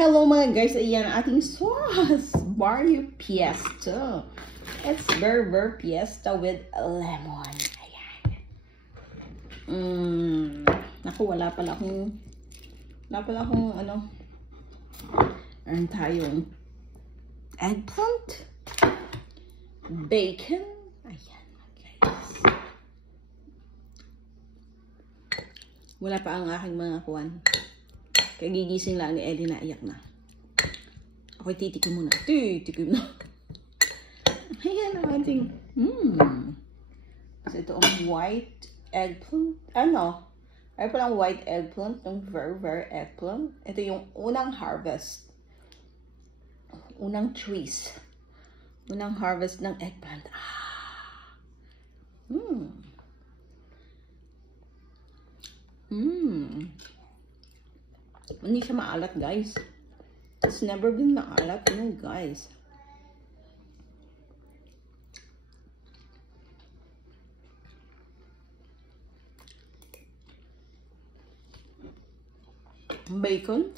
Hello mga guys, ayan ang ating sauce. Barrio Pesto. It's Burger Pesto with lemon. Ayan. Naku, wala pala akong ano. Meron tayong eggplant, bacon. Ayan guys. Wala pa ang aking mga kuwan. Kagigising lang ni Ellie na iyak na. Ako'y titikim muna. Titikim na. Ayan ang ating. So ito ang white eggplant. Ano? Ay palang white eggplant. Yung very eggplant. Ito yung unang harvest. Unang trees. Unang harvest ng eggplant. Hindi siya maalat, guys. It's never been maalat, guys. Bacon.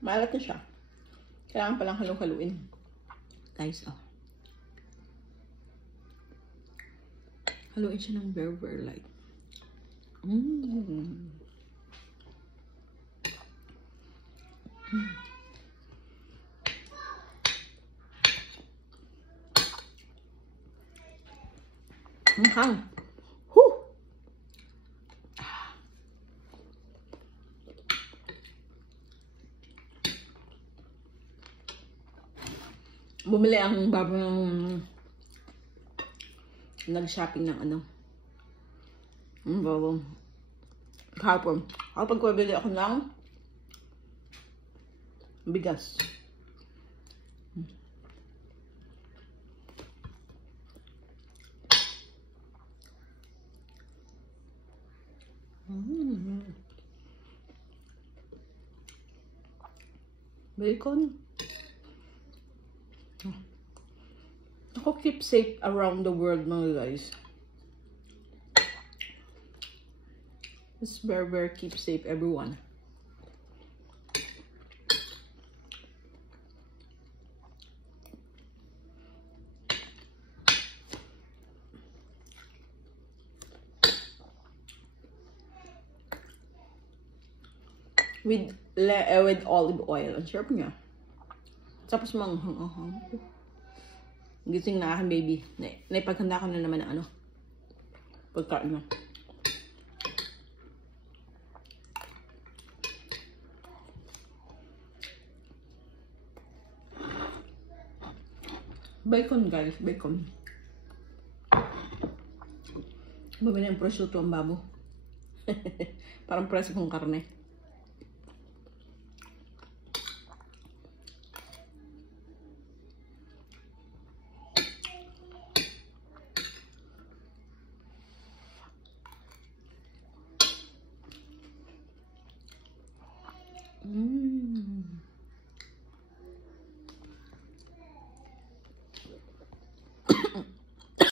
Maalat na siya. Kailangan palang halu-haluin. Guys, haluin siya ng very light. Hang. Bumili ang babo ng nag-shopping ng ano. Babo. Kahapon ko bili ako ng bigas. Bacon. Ako keep safe around the world, mga guys. It's very keep safe, everyone. With olive oil. Ang sarap niya. Tapos manghang. Gising na aking baby. Naipaghanda ko na naman ng ano. Pagkain na. Bacon, guys. Bacon. Bumili ng prosciutto ang babo. Parang preso kong karne.